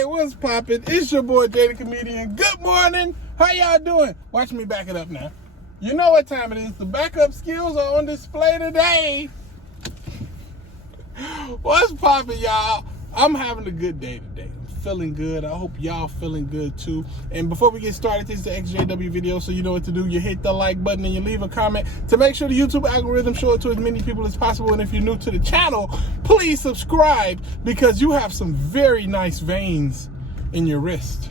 Hey, what's poppin'? It's your boy Jay the Comedian. Good morning. How y'all doing? Watch me back it up now. You know what time it is. The backup skills are on display today. What's poppin', y'all? I'm having a good day today. I'm feeling good. I hope y'all feeling good too. And before we get started, this is the ExJw video, so you know what to do. You hit the like button and you leave a comment to make sure the YouTube algorithm shows it to as many people as possible. And if you're new to the channel, please subscribe because you have some very nice veins in your wrist.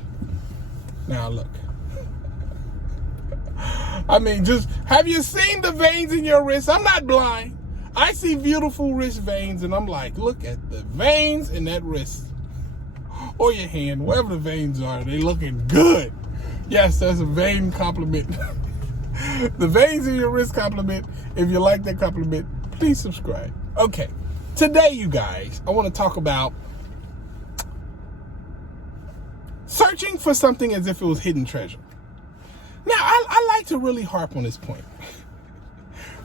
Now look. I mean, just have you seen the veins in your wrist? I'm not blind. I see beautiful wrist veins and I'm like, look at the veins in that wrist. Or your hand, wherever the veins are, they looking good. Yes, that's a vein compliment. The veins in your wrist compliment. If you like that compliment, please subscribe. Okay, today, you guys, I want to talk about searching for something as if it was hidden treasure. Now, I like to really harp on this point.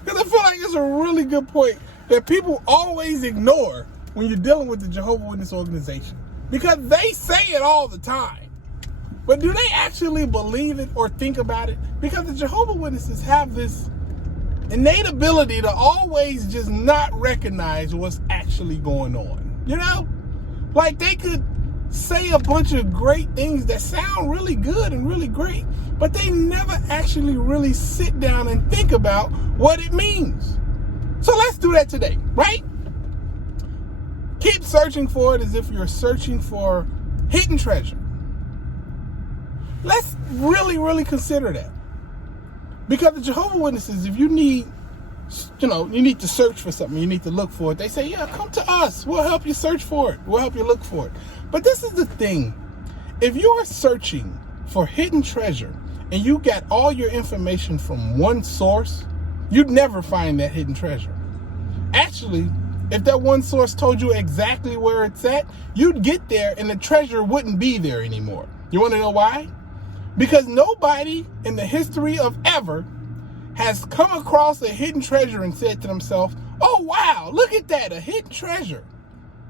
Because I feel like it's a really good point that people always ignore when you're dealing with the Jehovah Witness organization. Because they say it all the time. But do they actually believe it or think about it? Because the Jehovah Witnesses have this innate ability to always just not recognize what's actually going on. You know? Like they could say a bunch of great things that sound really good and really great, but they never actually really sit down and think about what it means. So let's do that today, right? Keep searching for it as if you're searching for hidden treasure. Let's really consider that. Because the Jehovah Witnesses, if you need, you need to search for something, you need to look for it, they say, yeah, come to us. We'll help you search for it. We'll help you look for it. But this is the thing. If you're searching for hidden treasure and you got all your information from one source, you'd never find that hidden treasure. Actually, if that one source told you exactly where it's at, you'd get there and the treasure wouldn't be there anymore. You want to know why? Because nobody in the history of ever has come across a hidden treasure and said to themselves, oh, wow, look at that, a hidden treasure.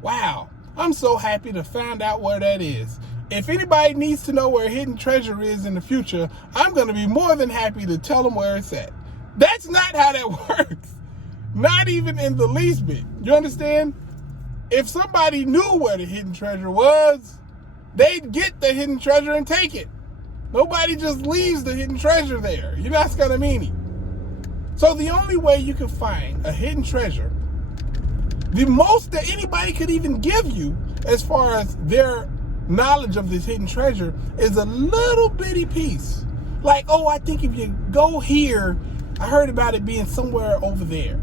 Wow, I'm so happy to find out where that is. If anybody needs to know where a hidden treasure is in the future, I'm going to be more than happy to tell them where it's at. That's not how that works. Not even in the least bit. You understand? If somebody knew where the hidden treasure was, they'd get the hidden treasure and take it. Nobody just leaves the hidden treasure there. You're not gonna mean it. So the only way you can find a hidden treasure, the most that anybody could even give you as far as their knowledge of this hidden treasure, is a little bitty piece. Like, oh, I think if you go here, I heard about it being somewhere over there.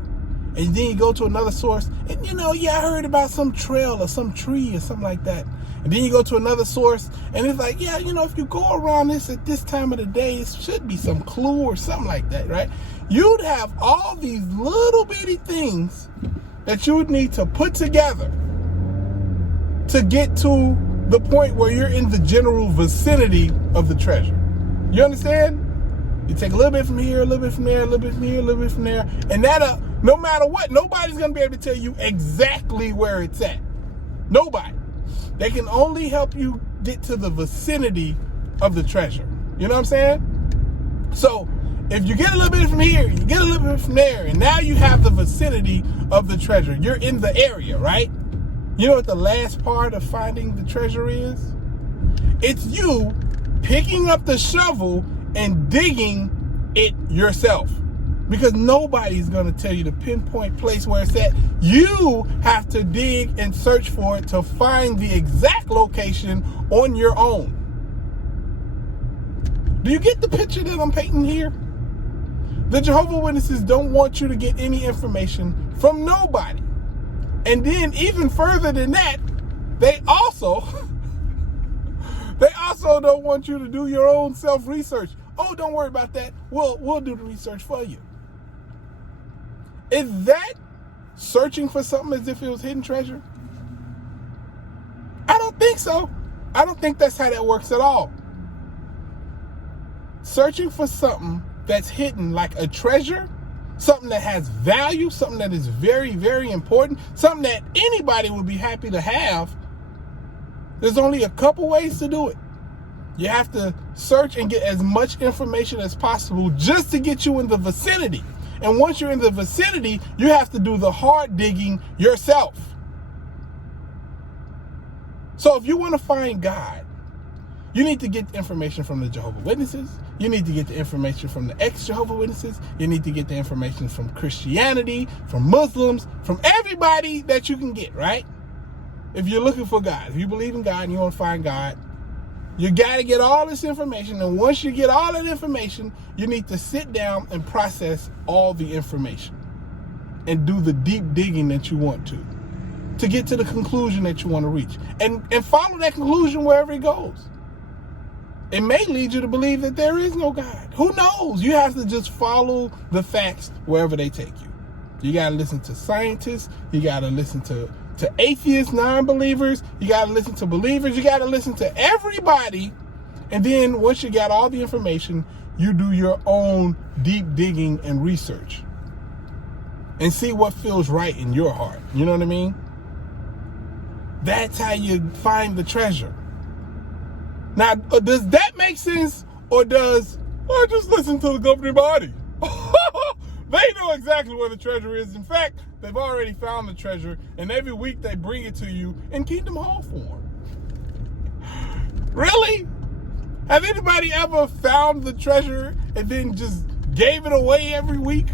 And then you go to another source, and I heard about some trail or some tree or something like that. And then you go to another source, and it's like, yeah, if you go around this at this time of the day, it should be some clue or something like that, right? You'd have all these little bitty things that you would need to put together to get to the point where you're in the general vicinity of the treasure. You understand? You take a little bit from here, a little bit from there, a little bit from here, a little bit from there, and that, no matter what, nobody's going to be able to tell you exactly where it's at. Nobody. They can only help you get to the vicinity of the treasure. You know what I'm saying? So, if you get a little bit from here, you get a little bit from there, and now you have the vicinity of the treasure. You're in the area, right? You know what the last part of finding the treasure is? It's you picking up the shovel and digging it yourself. Because nobody's going to tell you the pinpoint place where it's at. You have to dig and search for it to find the exact location on your own. Do you get the picture that I'm painting here? The Jehovah Witnesses don't want you to get any information from nobody. And then even further than that, they also don't want you to do your own self-research. Oh, don't worry about that. We'll do the research for you. Is that searching for something as if it was hidden treasure? I don't think so. I don't think that's how that works at all. Searching for something that's hidden, like a treasure, something that has value, something that is very, very important, something that anybody would be happy to have, There's only a couple ways to do it. You have to search and get as much information as possible just to get you in the vicinity. And once you're in the vicinity, you have to do the hard digging yourself. So if you want to find God, you need to get information from the Jehovah Witnesses. You need to get the information from the ex-Jehovah Witnesses. You need to get the information from Christianity, from Muslims, from everybody that you can get, right? If you're looking for God, if you believe in God and you want to find God, you got to get all this information. And once you get all that information, you need to sit down and process all the information and do the deep digging that you want to get to the conclusion that you want to reach. And follow that conclusion wherever it goes. It may lead you to believe that there is no God. Who knows? You have to just follow the facts wherever they take you. You got to listen to scientists. You got to listen to atheists, non-believers. You got to listen to believers. You got to listen to everybody. And then once you got all the information, you do your own deep digging and research and see what feels right in your heart. You know what I mean? That's how you find the treasure. Now, does that make sense, or does I just listen to the governing body? They know exactly where the treasure is. In fact, they've already found the treasure, and every week they bring it to you in Kingdom Hall form. Really? Have anybody ever found the treasure and then just gave it away every week?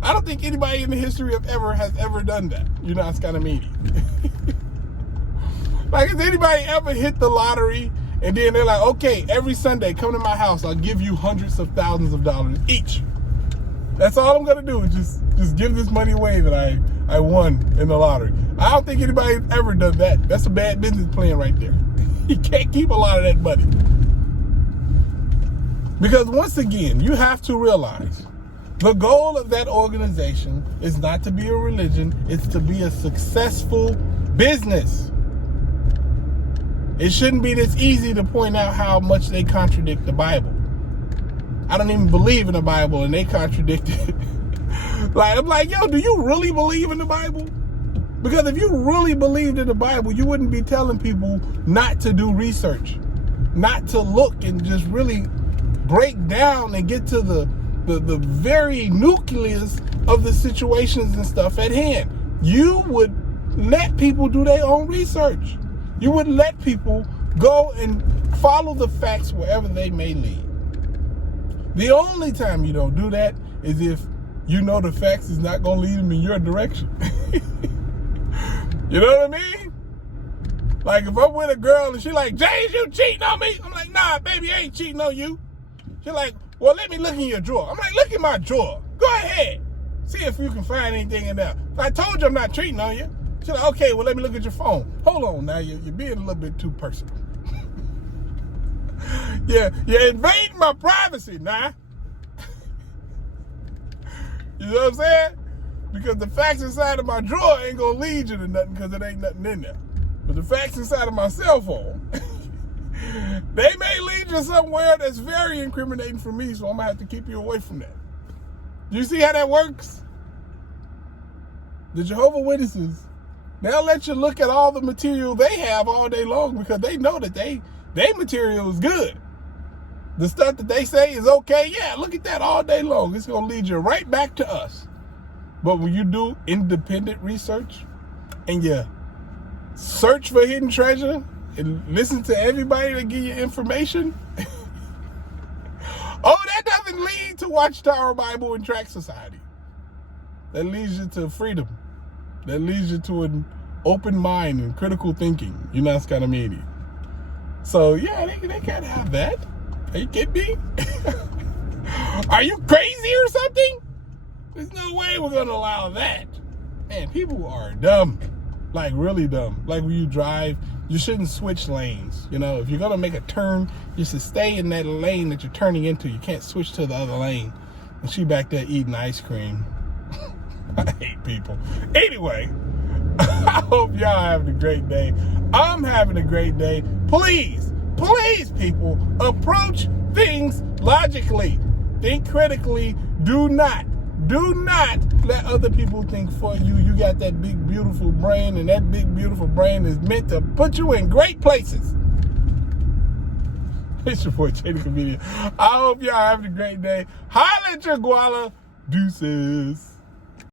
I don't think anybody in the history of ever has ever done that. You know, it's kind of meaty. Like, has anybody ever hit the lottery and then they're like, okay, every Sunday, come to my house. I'll give you hundreds of thousands of dollars each. That's all I'm going to do. Just give this money away that I won in the lottery. I don't think anybody's ever done that. That's a bad business plan right there. You can't keep a lot of that money. Because once again, you have to realize the goal of that organization is not to be a religion. It's to be a successful business. It shouldn't be this easy to point out how much they contradict the Bible. I don't even believe in the Bible, and they contradict it. Like, I'm like, yo, do you really believe in the Bible? Because if you really believed in the Bible, you wouldn't be telling people not to do research, not to look and just really break down and get to the very nucleus of the situations and stuff at hand. You would let people do their own research. You wouldn't let people go and follow the facts wherever they may lead. The only time you don't do that is if you know the facts is not going to lead them in your direction. You know what I mean? Like, if I'm with a girl and she's like, James, you cheating on me? I'm like, nah, baby, I ain't cheating on you. She's like, well, let me look in your drawer. I'm like, look in my drawer. Go ahead. See if you can find anything in there. I told you I'm not cheating on you. She's like, okay, well, let me look at your phone. Hold on now, you're being a little bit too personal. Yeah, you're invading my privacy now. You know what I'm saying? Because the facts inside of my drawer ain't gonna lead you to nothing because it ain't nothing in there. But the facts inside of my cell phone, they may lead you somewhere that's very incriminating for me, so I'm gonna have to keep you away from that. Do you see how that works? The Jehovah Witnesses, they'll let you look at all the material they have all day long because they know that their material is good. The stuff that they say is okay, yeah, look at that all day long. It's going to lead you right back to us. But when you do independent research and you search for hidden treasure and listen to everybody that give you information, oh, that doesn't lead to Watchtower Bible and Tract Society. That leads you to freedom. That leads you to an open mind and critical thinking. You know, that's kind of meaty. So, yeah, they can't have that. Are you kidding me? Are you crazy or something? There's no way we're going to allow that. Man, people are dumb. Like, really dumb. Like, when you drive, you shouldn't switch lanes. You know, if you're going to make a turn, you should stay in that lane that you're turning into. You can't switch to the other lane. And she back there eating ice cream. I hate people. Anyway, I hope y'all having a great day. I'm having a great day. Please, people, approach things logically. Think critically. Do not Do not let other people think for you. You got that big, beautiful brain, and that big, beautiful brain is meant to put you in great places. It's your boy, Jay the Comedian. I hope y'all having a great day. Holla at your guala. Deuces.